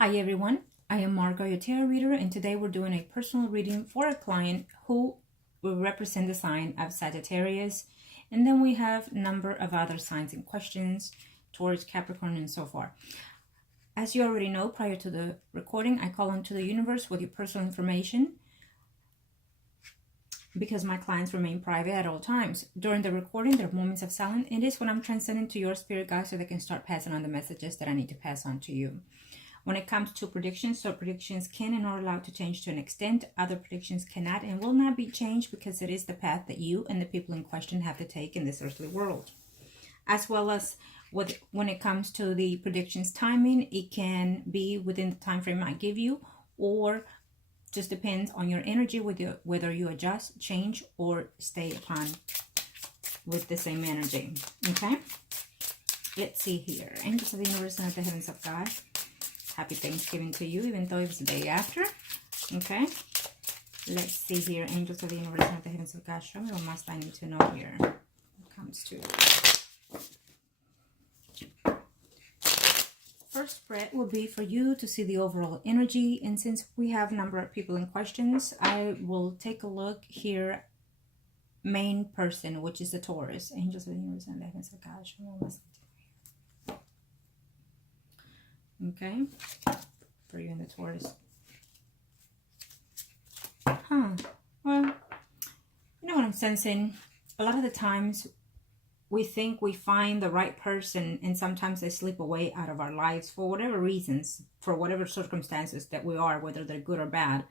Hi everyone, I am Margourtarotreader, and today we're doing a personal reading for a client who will represent the sign of Sagittarius, and then we have a number of other signs and questions towards Capricorn and so forth. As you already know, prior to the recording, I call into the universe with your personal information because my clients remain private at all times. During the recording, there are moments of silence. It is when I'm transcending to your spirit guides so they can start passing on the messages that I need to pass on to you. When it comes to predictions, so predictions can and are allowed to change to an extent. Other predictions cannot and will not be changed because it is the path that you and the people in question have to take in this earthly world. As well as when it comes to the predictions timing, it can be within the time frame I give you, or just depends on your energy with whether you adjust, change, or stay upon with the same energy. Okay? Let's see here. Angels of the universe and of the heavens of God. Happy Thanksgiving to you, even though it's the day after. Okay. Let's see here. Angels of the universe and of the heavens of God. Show me what must I need to know here. When it comes to first spread will be for you to see the overall energy. And since we have a number of people in questions, I will take a look here. Main person, which is the Taurus. Angels of the universe and the heavens of God. Show me what must I okay, for you in the Taurus. Well, you know what I'm sensing? A lot of the times we think we find the right person and sometimes they slip away out of our lives for whatever reasons, for whatever circumstances that we are, whether they're good or bad.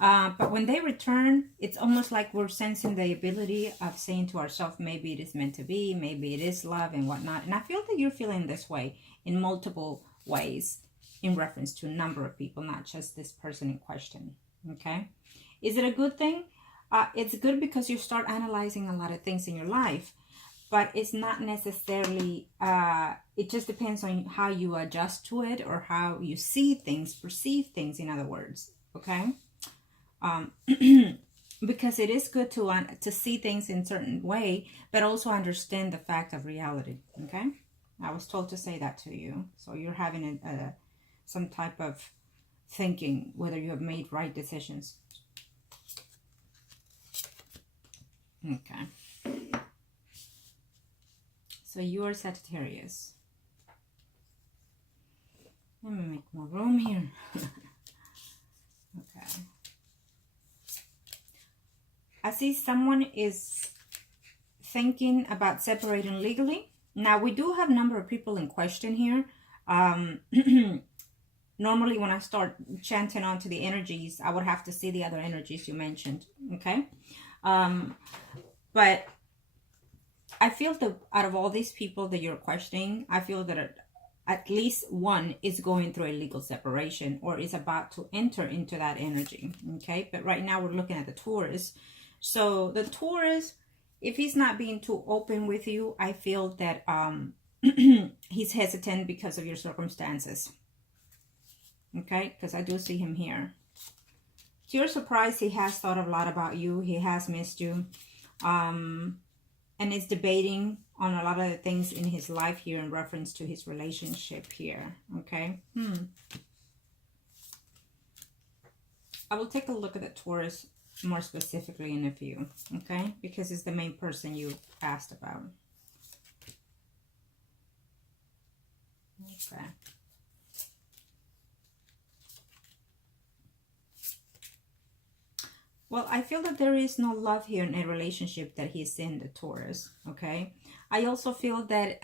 But when they return, it's almost like we're sensing the ability of saying to ourselves, maybe it is meant to be, maybe it is love and whatnot. And I feel that you're feeling this way in multiple ways in reference to a number of people, not just this person in question. Okay, is it a good thing? It's good because you start analyzing a lot of things in your life, but it's not necessarily it just depends on how you adjust to it or how you see things, perceive things, in other words. Okay, because it is good to see things in a certain way, but also understand the fact of reality. Okay, I was told to say that to you. So you're having some type of thinking whether you have made right decisions. Okay. So you are Sagittarius. Let me make more room here. Okay. I see someone is thinking about separating legally. Now, we do have a number of people in question here. Normally, when I start chanting onto the energies, I would have to see the other energies you mentioned, okay? But I feel that out of all these people that you're questioning, I feel that at least one is going through a legal separation or is about to enter into that energy, okay? But right now, we're looking at the Taurus. So the Taurus, if he's not being too open with you, I feel that he's hesitant because of your circumstances. Okay, because I do see him here. To your surprise, he has thought a lot about you. He has missed you. And is debating on a lot of the things in his life here in reference to his relationship here. Okay. I will take a look at the Taurus more specifically in a few. Okay, because it's the main person you asked about. Okay. Well, I feel that there is no love here in a relationship that he's in, the Taurus, okay? I also feel that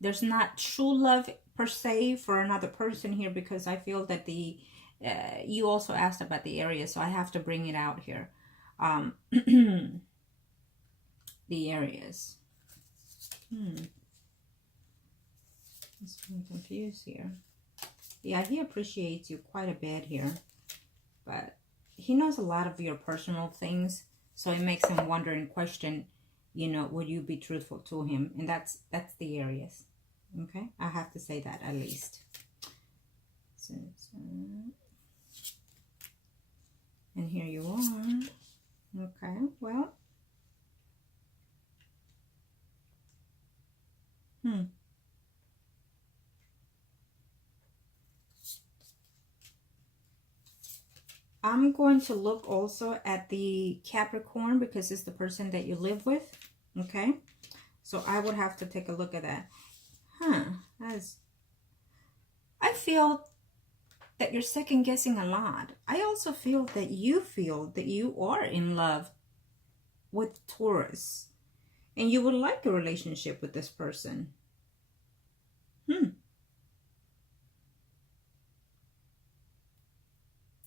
there's not true love per se for another person here because I feel that you also asked about the area, so I have to bring it out here. The areas. I'm confused here. Yeah, he appreciates you quite a bit here, but he knows a lot of your personal things, so it makes him wonder and question, you know, would you be truthful to him? And that's the areas. Okay, I have to say that at least. And here you are. Okay, well. I'm going to look also at the Capricorn because it's the person that you live with. Okay. So I would have to take a look at that. I feel that you're second guessing a lot. I also feel that you are in love with Taurus and you would like a relationship with this person.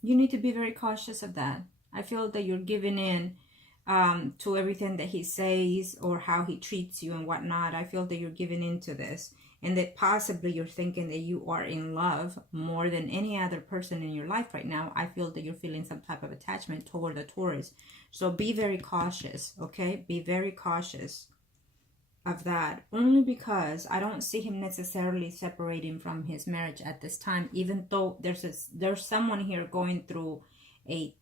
You need to be very cautious of that. I feel that you're giving in to everything that he says or how he treats you and whatnot. I feel that you're giving into this, and that possibly you're thinking that you are in love more than any other person in your life right now. I feel that you're feeling some type of attachment toward the Taurus. So be very cautious, okay? Be very cautious of that, only because I don't see him necessarily separating from his marriage at this time, even though there's someone here going through a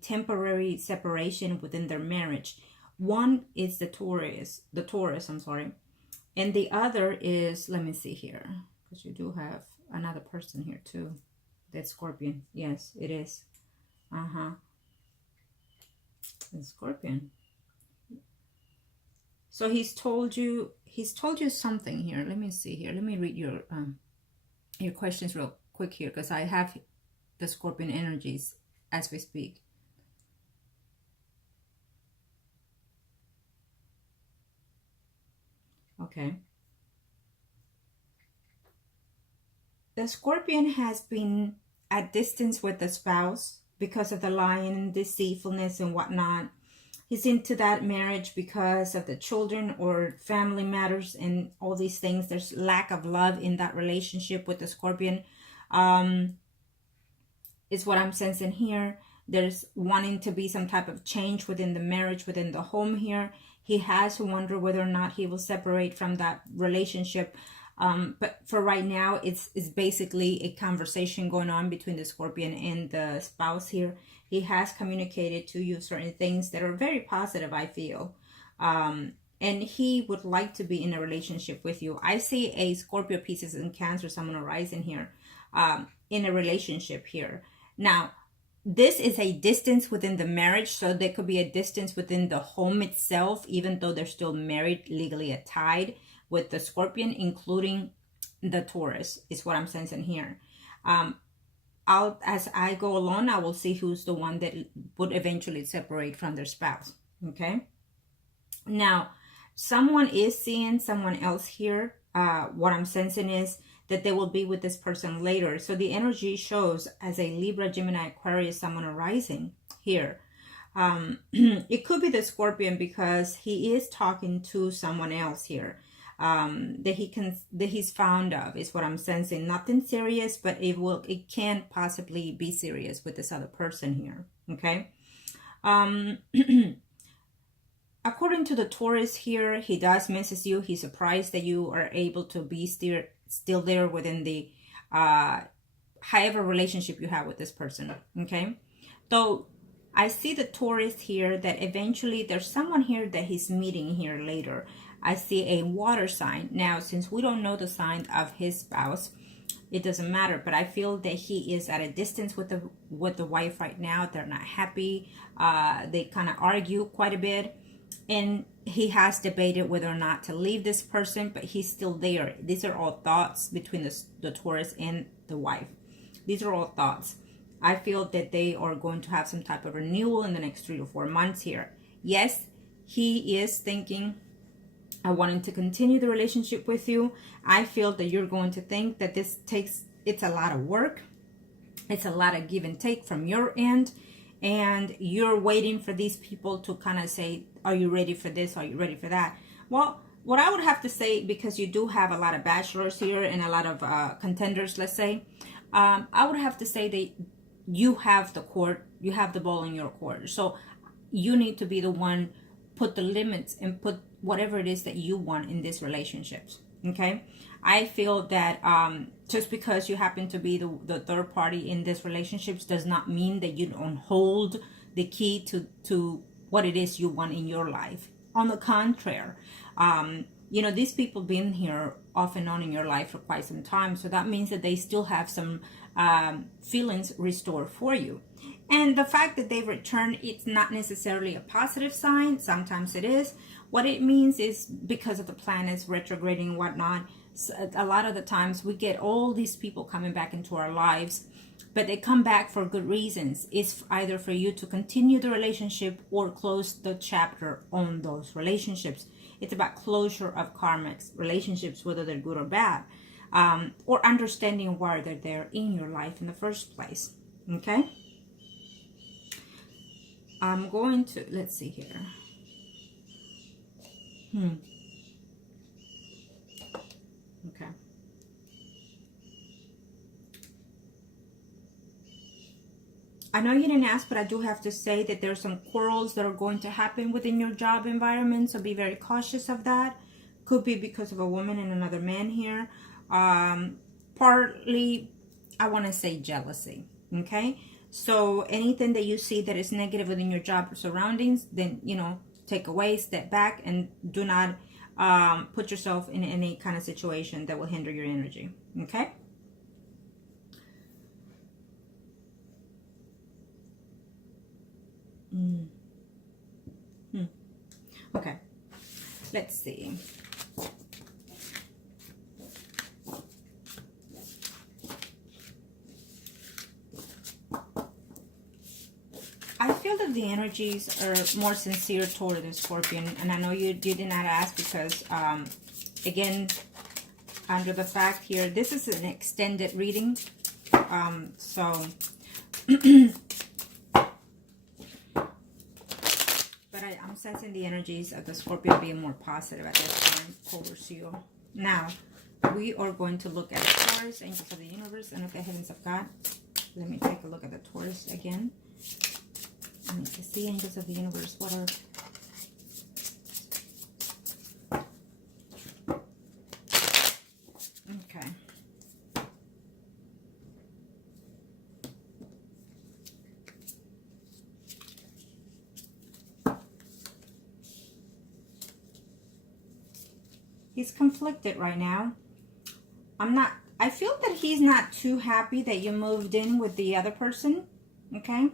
temporary separation within their marriage. One is the Taurus, I'm sorry, and the other is, let me see here, because you do have another person here too, that's Scorpion. Yes, it is. It's Scorpion. So he's told you something here. Let me see here. Let me read your questions real quick here, because I have the Scorpion energies as we speak. Okay. The Scorpion has been at distance with the spouse because of the lying and deceitfulness and whatnot. He's into that marriage because of the children or family matters and all these things. There's lack of love in that relationship with the Scorpion. Is what I'm sensing here. There's wanting to be some type of change within the marriage, within the home here. He has to wonder whether or not he will separate from that relationship. But for right now, it's basically a conversation going on between the Scorpion and the spouse here. He has communicated to you certain things that are very positive, I feel. And he would like to be in a relationship with you. I see a Scorpio, Pisces, and Cancer, someone arising here, in a relationship here. Now, this is a distance within the marriage, so there could be a distance within the home itself, even though they're still married, legally tied with the Scorpion, including the Taurus, is what I'm sensing here. As I go along, I will see who's the one that would eventually separate from their spouse. Okay. Now, someone is seeing someone else here. What I'm sensing is that they will be with this person later. So the energy shows as a Libra, Gemini, Aquarius, someone arising here. It could be the Scorpion because he is talking to someone else here. That he's fond of is what I'm sensing. Nothing serious, but it can possibly be serious with this other person here. Okay. According to the Taurus here, he does misses you. He's surprised that you are able to be still there within the however relationship you have with this person. Okay. So I see the Taurus here that eventually there's someone here that he's meeting here later. I see a water sign. Now, since we don't know the sign of his spouse, it doesn't matter. But I feel that he is at a distance with the wife right now. They're not happy. They kind of argue quite a bit. And he has debated whether or not to leave this person, but he's still there. These are all thoughts between the Taurus and the wife. These are all thoughts. I feel that they are going to have some type of renewal in the next 3 to 4 months here. Yes, he is thinking, I wanted to continue the relationship with you. I feel that you're going to think that it's a lot of work. It's a lot of give and take from your end. And you're waiting for these people to kind of say, are you ready for this? Are you ready for that? Well, what I would have to say, because you do have a lot of bachelors here and a lot of contenders, let's say, I would have to say that you have the court, you have the ball in your court. So you need to be the one, put the limits and put whatever it is that you want in these relationships. Okay. I feel that just because you happen to be the third party in these relationships does not mean that you don't hold the key to what it is you want in your life. On the contrary, you know, these people been here off and on in your life for quite some time. So that means that they still have some feelings restored for you. And the fact that they return, it's not necessarily a positive sign. Sometimes it is. What it means is because of the planets retrograding and whatnot, a lot of the times we get all these people coming back into our lives, but they come back for good reasons. It's either for you to continue the relationship or close the chapter on those relationships. It's about closure of karmic relationships, whether they're good or bad, or understanding why they're there in your life in the first place. Okay? I'm going to, let's see here. Okay. I know you didn't ask, but I do have to say that there's some quarrels that are going to happen within your job environment, so be very cautious of that. Could be because of a woman and another man here. Partly, I want to say jealousy, okay? So anything that you see that is negative within your job or surroundings, then, you know, take away, step back, and do not put yourself in any kind of situation that will hinder your energy, okay? Okay, let's see. I feel that the energies are more sincere toward the Scorpion, and I know you did not ask because, again, under the fact here, this is an extended reading, so... But I'm sensing the energies of the Scorpio being more positive at this time towards you. Now, we are going to look at Taurus, Angels of the Universe, and the Heavens of God. Let me take a look at the Taurus again. I need to see Angels of the Universe. What are... Okay. He's conflicted right now. I feel that he's not too happy that you moved in with the other person. Okay.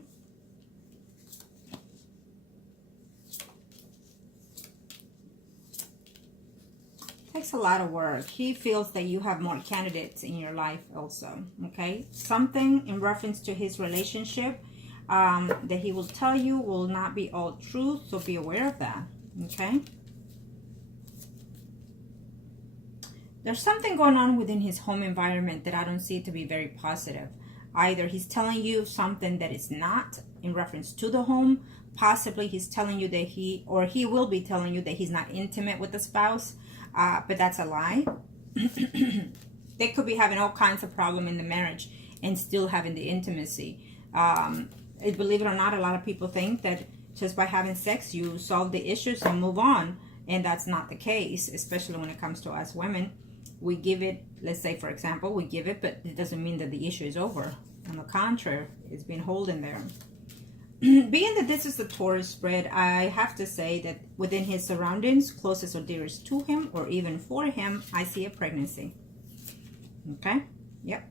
Takes a lot of work. He feels that you have more candidates in your life also. Okay. Something in reference to his relationship that he will tell you will not be all true. So be aware of that. Okay. There's something going on within his home environment that I don't see to be very positive. Either he's telling you something that is not in reference to the home. Possibly he's telling you that he will be telling you that he's not intimate with the spouse. But that's a lie. They could be having all kinds of problem in the marriage and still having the intimacy. Believe it or not, a lot of people think that just by having sex, you solve the issues and move on. And that's not the case, especially when it comes to us women. We give it, let's say, for example, we give it, but it doesn't mean that the issue is over. On the contrary, it's been holding there. Being that this is the Taurus spread, I have to say that within his surroundings, closest or dearest to him, or even for him, I see a pregnancy. Okay? Yep.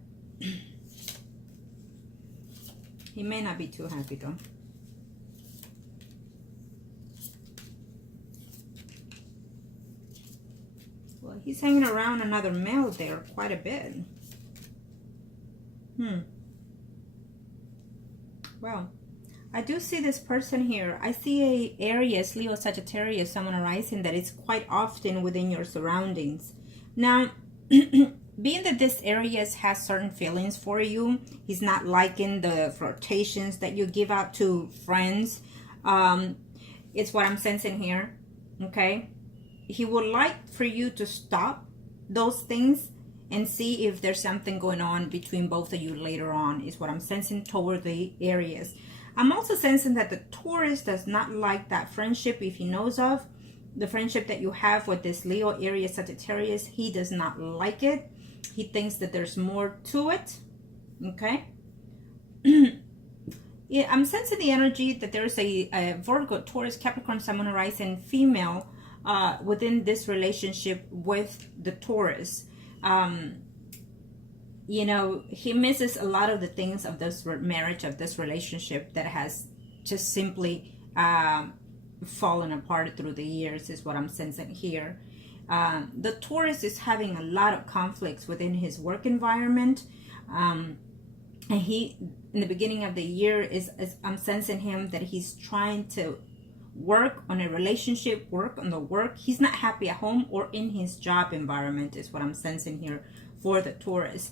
He may not be too happy, though. Well, he's hanging around another male there quite a bit. Well, I do see this person here. I see a Aries, Leo, Sagittarius, someone arising that is quite often within your surroundings. Now, being that this Aries has certain feelings for you, he's not liking the flirtations that you give out to friends. It's what I'm sensing here. Okay? He would like for you to stop those things and see if there's something going on between both of you later on, is what I'm sensing toward the Aries. I'm also sensing that the Taurus does not like that friendship, if he knows of. The friendship that you have with this Leo, Aries, Sagittarius, he does not like it. He thinks that there's more to it. Okay? Yeah, I'm sensing the energy that there's a Virgo, Taurus, Capricorn, Sun, Moon, Rising female within this relationship with the Taurus. You know, he misses a lot of the things of this marriage, of this relationship that has just simply fallen apart through the years, is what I'm sensing here. The Taurus is having a lot of conflicts within his work environment. And he, in the beginning of the year, is I'm sensing him that he's trying to work on a relationship, work on the work. He's not happy at home or in his job environment, is what I'm sensing here for the Taurus.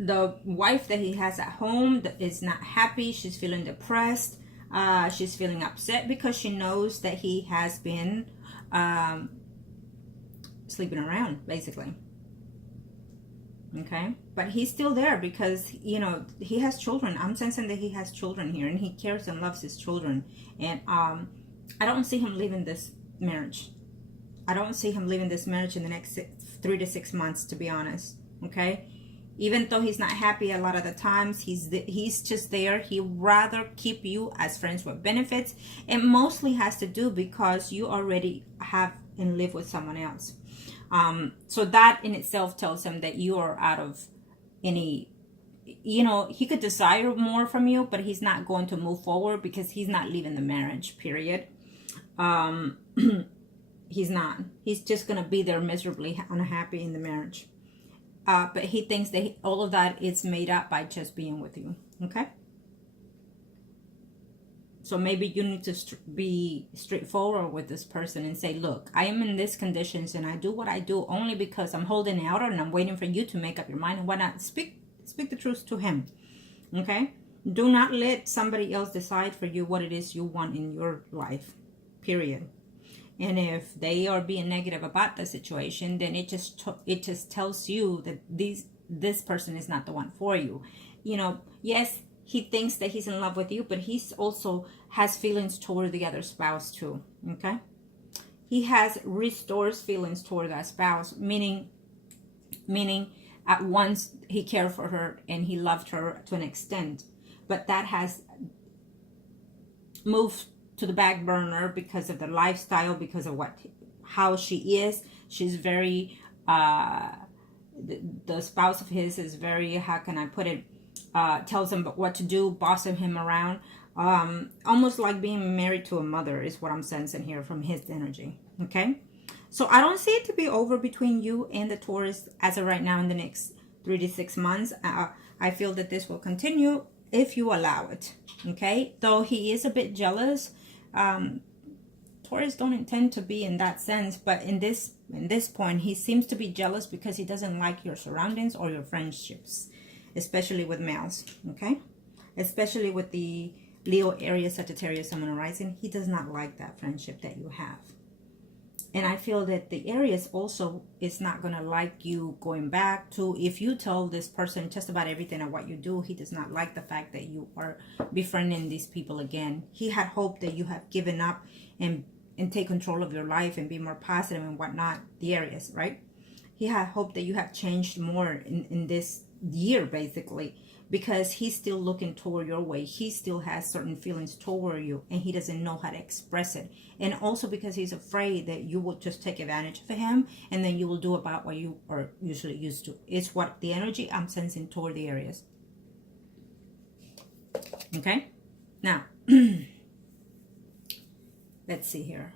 The wife that he has at home is not happy. She's feeling depressed. She's feeling upset because she knows that he has been sleeping around, basically. Okay, but he's still there because, you know, he has children. I'm sensing that he has children here, and he cares and loves his children. And I don't see him leaving this marriage. I don't see him leaving this marriage in the next 3 to 6 months, to be honest. Okay, even though he's not happy a lot of the times, he's just there. He'd rather keep you as friends with benefits. It mostly has to do because you already have and live with someone else. So that in itself tells him that you are out of any, you know, he could desire more from you, but he's not going to move forward because he's not leaving the marriage, period. He's not. He's just going to be there miserably unhappy in the marriage. But he thinks that all of that is made up by just being with you. Okay? So maybe you need to be straightforward with this person and say, look, I am in these conditions and I do what I do only because I'm holding out and I'm waiting for you to make up your mind. And why not speak the truth to him? Okay? Do not let somebody else decide for you what it is you want in your life. Period. And if they are being negative about the situation, then it just tells you that this person is not the one for you. You know, yes, he thinks that he's in love with you, but he's also has feelings toward the other spouse too. Okay, he restores feelings toward that spouse, meaning at once he cared for her and he loved her to an extent, but that has moved to the back burner because of the lifestyle, because of how she is. She's very the spouse of his is very, how can I put it, tells him what to do, bossing him around, almost like being married to a mother is what I'm sensing here from his energy. Okay, so I don't see it to be over between you and the Taurus as of right now in the next 3 to 6 months. I feel that this will continue if you allow it. Okay, though he is a bit jealous. Taurus don't intend to be in that sense, but in this point he seems to be jealous because he doesn't like your surroundings or your friendships, especially with males. Okay, especially with the Leo, Aries, Sagittarius, Sun, and Rising. He does not like that friendship that you have. And I feel that the Aries also is not going to like you going back to, if you tell this person just about everything of what you do, he does not like the fact that you are befriending these people again. He had hoped that you have given up and take control of your life and be more positive and whatnot. The Aries, right? He had hoped that you have changed more in this year, basically, because he's still looking toward your way. He still has certain feelings toward you and he doesn't know how to express it. And also because he's afraid that you will just take advantage of him and then you will do about what you are usually used to. It's what the energy I'm sensing toward the Aries. Okay, now let's see here.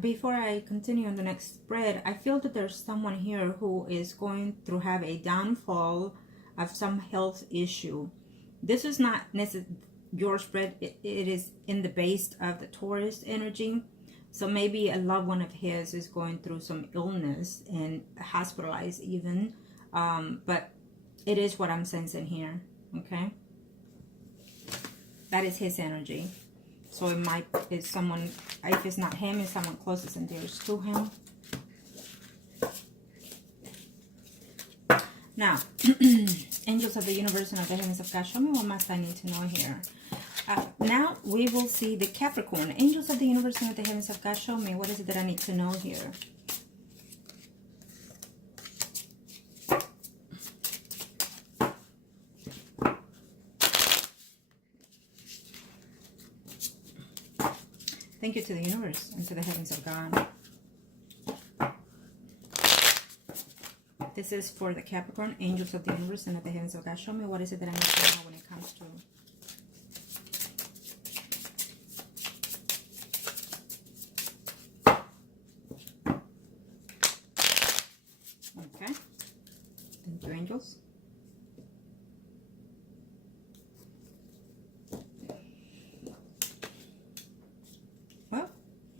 Before I continue on the next spread, I feel that there's someone here who is going to have a downfall of some health issue. This is not necessarily your spread. It is in the base of the Taurus energy. So maybe a loved one of his is going through some illness and hospitalized even. But it is what I'm sensing here. Okay. That is his energy. So it might, it's someone, if it's not him, it's someone closest and dearest to him. Now, angels of the universe and of the heavens of God, show me what must I need to know here. Now we will see the Capricorn. Angels of the universe and of the heavens of God, show me what is it that I need to know here. Thank you to the universe and to the heavens of God. This is for the Capricorn, angels of the universe and of the heavens of God. Show me what is it that I need to know when it comes to... Okay. Thank you, angels. Well,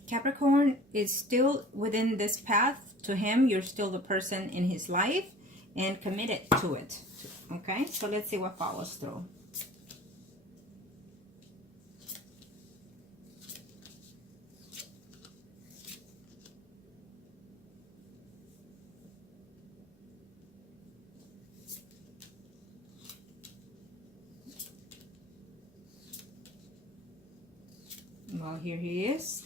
Capricorn is still within this path. To him, you're still the person in his life and committed to it. Okay, so let's see what follows through. Well, here he is.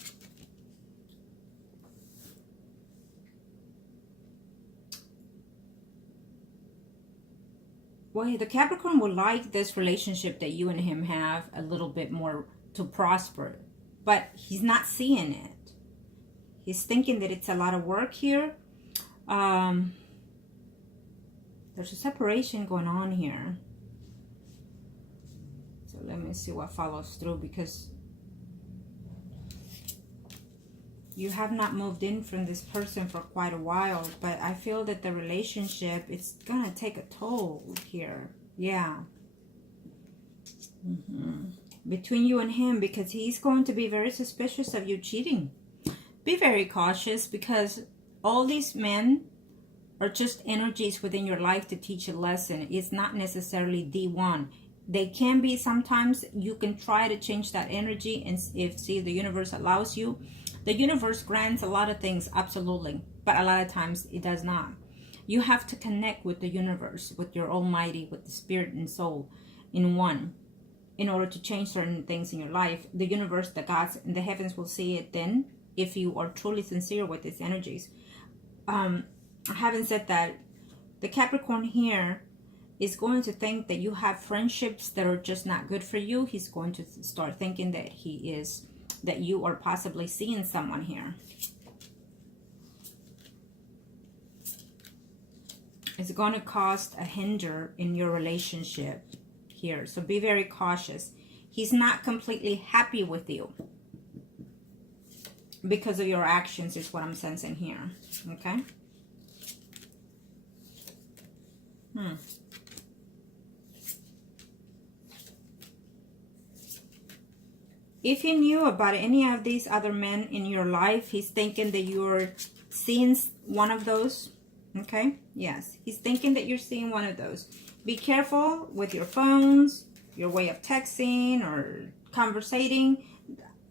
Well, the Capricorn would like this relationship that you and him have a little bit more to prosper, but he's not seeing it. He's thinking that it's a lot of work here. There's a separation going on here. So let me see what follows through, because you have not moved in from this person for quite a while, but I feel that the relationship, it's going to take a toll here. Yeah. Between you and him, because he's going to be very suspicious of you cheating. Be very cautious, because all these men are just energies within your life to teach a lesson. It's not necessarily the one. They can be sometimes. You can try to change that energy, and if the universe allows you. The universe grants a lot of things, absolutely, but a lot of times it does not. You have to connect with the universe, with your almighty, with the spirit and soul in one, in order to change certain things in your life. The universe, the gods, and the heavens will see it then, if you are truly sincere with these energies. Having said that, the Capricorn here is going to think that you have friendships that are just not good for you. He's going to start thinking that that you are possibly seeing someone here. It's going to cause a hinder in your relationship here. So be very cautious. He's not completely happy with you because of your actions, is what I'm sensing here. Okay? If he knew about any of these other men in your life, he's thinking that you're seeing one of those. Okay? Yes. He's thinking that you're seeing one of those. Be careful with your phones, your way of texting or conversating.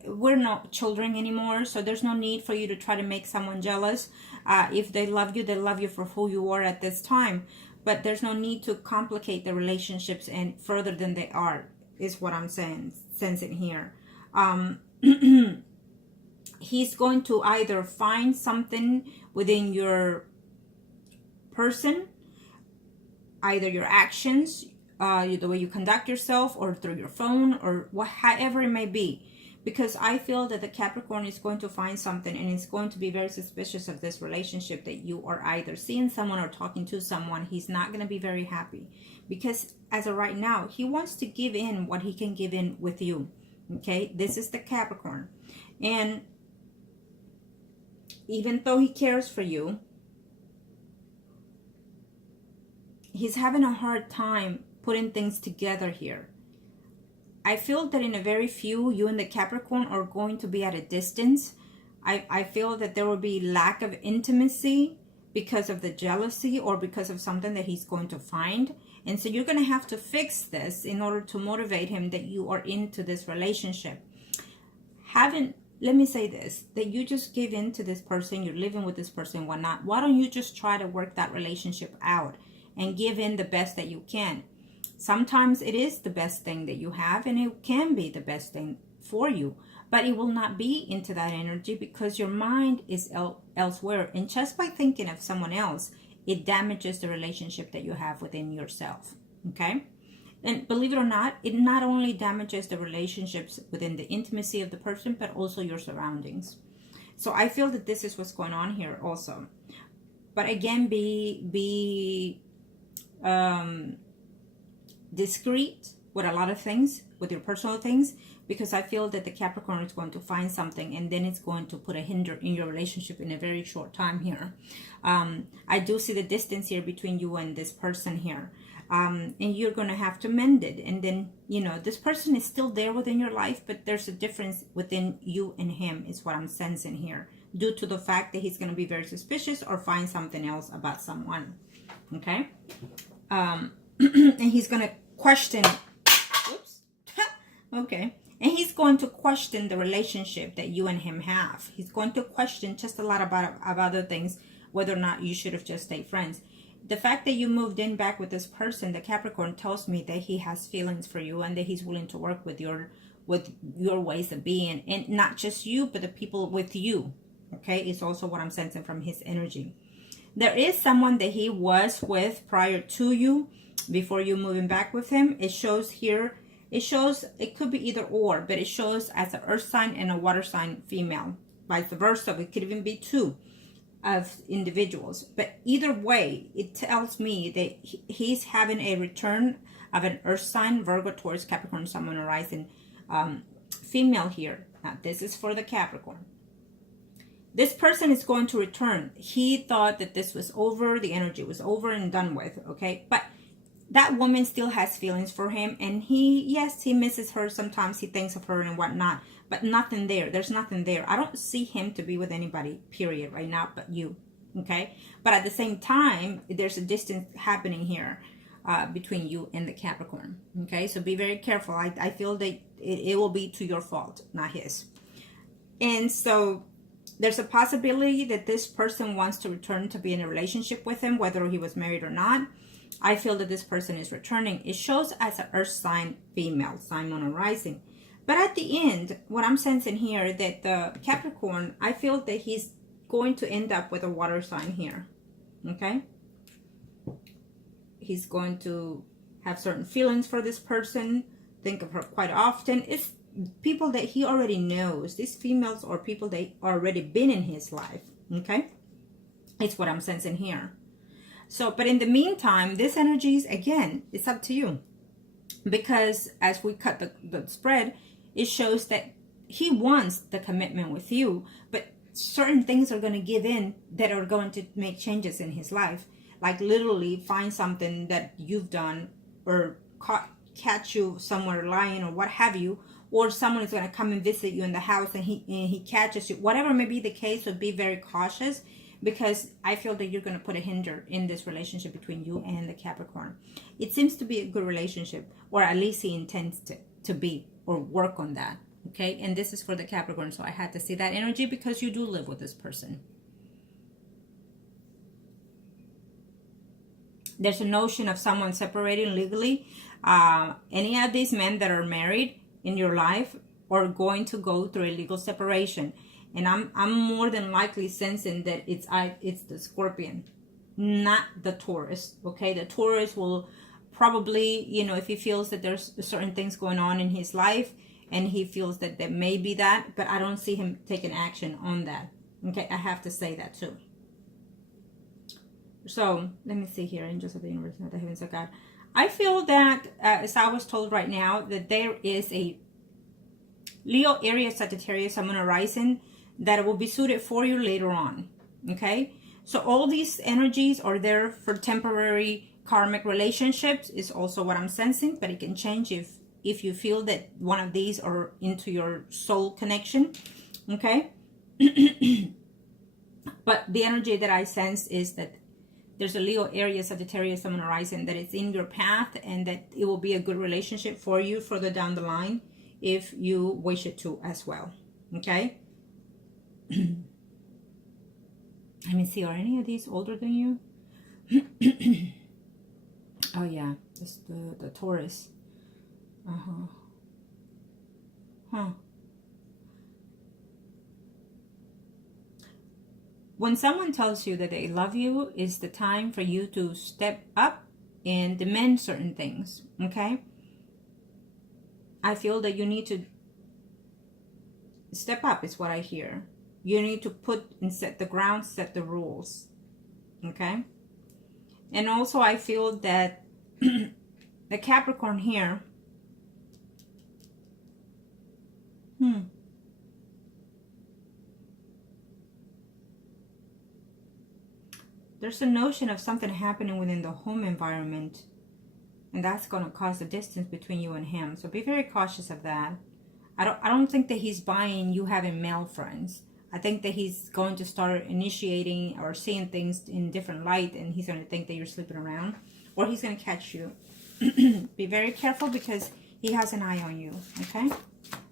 We're not children anymore, so there's no need for you to try to make someone jealous. If they love you for who you are at this time. But there's no need to complicate the relationships and further than they are, is what I'm sensing here. He's going to either find something within your person, either your actions, the way you conduct yourself, or through your phone, or however it may be, because I feel that the Capricorn is going to find something and is going to be very suspicious of this relationship, that you are either seeing someone or talking to someone. He's not going to be very happy, because as of right now, he wants to give in what he can give in with you. Okay, this is the Capricorn. And even though he cares for you, he's having a hard time putting things together here. I feel that in a very few, you and the Capricorn are going to be at a distance. I feel that there will be lack of intimacy because of the jealousy or because of something that he's going to find. And so you're going to have to fix this in order to motivate him that you are into this relationship. Let me say this, that you just give in to this person, you're living with this person, whatnot. Why don't you just try to work that relationship out and give in the best that you can? Sometimes it is the best thing that you have, and it can be the best thing for you, but it will not be into that energy because your mind is elsewhere. And just by thinking of someone else, it damages the relationship that you have within yourself. Okay? And believe it or not, it not only damages the relationships within the intimacy of the person, but also your surroundings. So I feel that this is what's going on here also. But again, be discreet with a lot of things, with your personal things, because I feel that the Capricorn is going to find something and then it's going to put a hinder in your relationship in a very short time here. I do see the distance here between you and this person here. And you're going to have to mend it. And then, you know, this person is still there within your life, but there's a difference within you and him is what I'm sensing here, due to the fact that he's going to be very suspicious or find something else about someone. Okay. And he's going to question, oops, okay. And he's going to question the relationship that you and him have. He's going to question just a lot about other things, whether or not you should have just stayed friends. The fact that you moved in back with this person, the Capricorn, tells me that he has feelings for you and that he's willing to work with your ways of being, and not just you, but the people with you. Okay, it's also what I'm sensing from his energy. There is someone that he was with prior to you, before you moving back with him. It shows here, it shows it could be either or, but it shows as an earth sign and a water sign female, vice versa. It could even be two of individuals, but either way, it tells me that he's having a return of an earth sign, Virgo, Taurus, Capricorn, Sun, Moon, Rising female here. Now this is for the Capricorn. This person is going to return. He thought that this was over, the energy was over and done with, okay? But that woman still has feelings for him, and yes, he misses her sometimes, he thinks of her and whatnot, but nothing there. There's nothing there. I don't see him to be with anybody, period, right now, but you, okay? But at the same time, there's a distance happening here between you and the Capricorn, okay? So be very careful. I feel that it will be to your fault, not his. And so there's a possibility that this person wants to return to be in a relationship with him, whether he was married or not. I feel that this person is returning. It shows as an earth sign female, Sun, Moon, and Rising. But at the end, what I'm sensing here, that the Capricorn, I feel that he's going to end up with a water sign here. Okay? He's going to have certain feelings for this person, think of her quite often. It's people that he already knows. These females are people that already been in his life. Okay? It's what I'm sensing here. So, but in the meantime, this energy is, again, it's up to you. Because as we cut the spread, it shows that he wants the commitment with you, but certain things are going to give in that are going to make changes in his life. Like literally find something that you've done, or catch you somewhere lying or what have you, or someone is going to come and visit you in the house and he catches you. Whatever may be the case, so be very cautious, because I feel that you're going to put a hinder in this relationship between you and the Capricorn. It seems to be a good relationship, or at least he intends to be, or work on that. Okay, and this is for the Capricorn, so I had to see that energy because you do live with this person. There's a notion of someone separating legally. Any of these men that are married in your life are going to go through a legal separation. And I'm more than likely sensing that it's the Scorpion, not the Taurus. Okay, the Taurus will probably, you know, if he feels that there's certain things going on in his life and he feels that there may be that, but I don't see him taking action on that. Okay, I have to say that too. So let me see here. Angels of the universe, not the heavens of God. I feel that, as I was told right now, that there is a Leo, Aries, Sagittarius, Sun, Moon, Rising that will be suited for you later on. Okay, so all these energies are there for temporary karmic relationships is also what I'm sensing, but it can change if you feel that one of these are into your soul connection. Okay. But the energy that I sense is that there's a Leo, Aries, Sagittarius, Sun, Moon, Rising that is in your path, and that it will be a good relationship for you further down the line if you wish it to as well. Okay. Let me see, are any of these older than you? Oh yeah, it's the Taurus. When someone tells you that they love you, is the time for you to step up and demand certain things. Okay, I feel that you need to step up is what I hear. You need to put and set the ground, set the rules. Okay? And also I feel that the Capricorn here, there's a notion of something happening within the home environment, and that's going to cause a distance between you and him. So be very cautious of that. I don't think that he's buying you having male friends. I think that he's going to start initiating or seeing things in different light, and he's going to think that you're sleeping around, or he's going to catch you. Be very careful because he has an eye on you, okay?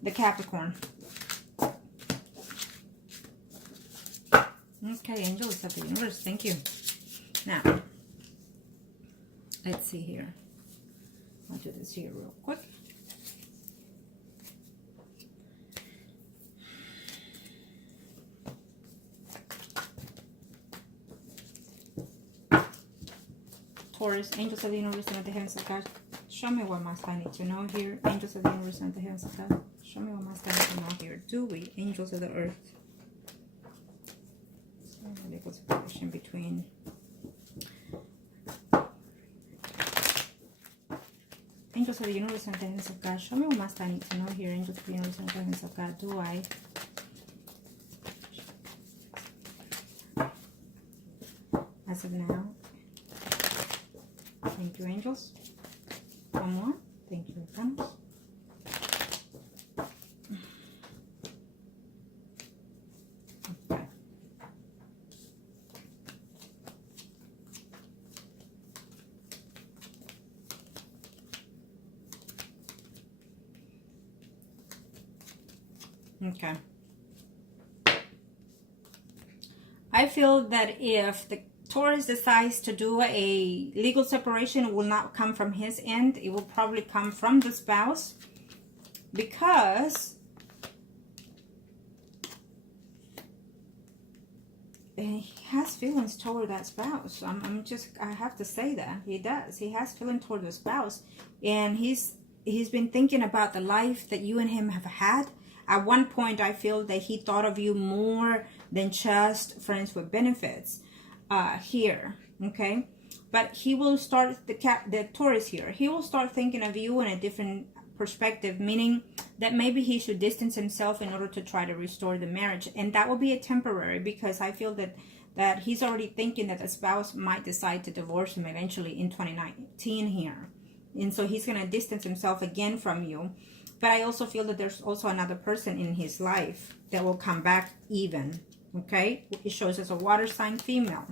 The Capricorn. Okay, angels of the universe, thank you. Now, let's see here. I'll do this here real quick. Taurus, angels of the universe and of the heavens of God, show me what must I need to know here. Angels of the universe and of the heavens of God, show me what must I need to know here. Do we, angels of the earth? So there goes a connection between angels of the universe and the heavens of God. Show me what must I need to know here. Angels of the universe and the heavens of God. Do I? As of now. Thank you, angels. One more. Thank you, Arcanos. Okay. Okay. I feel that if the Taurus decides to do a legal separation, it will not come from his end. It will probably come from the spouse, because he has feelings toward that spouse. I have to say that he does. He has feelings toward the spouse, and he's been thinking about the life that you and him have had. At one point, I feel that he thought of you more than just friends with benefits. Here, okay, but he will start the Taurus here. He will start thinking of you in a different perspective, meaning that maybe he should distance himself in order to try to restore the marriage, and that will be a temporary, because I feel that he's already thinking that the spouse might decide to divorce him eventually in 2019 here, and so he's going to distance himself again from you. But I also feel that there's also another person in his life that will come back even. Okay, it shows us a water sign female.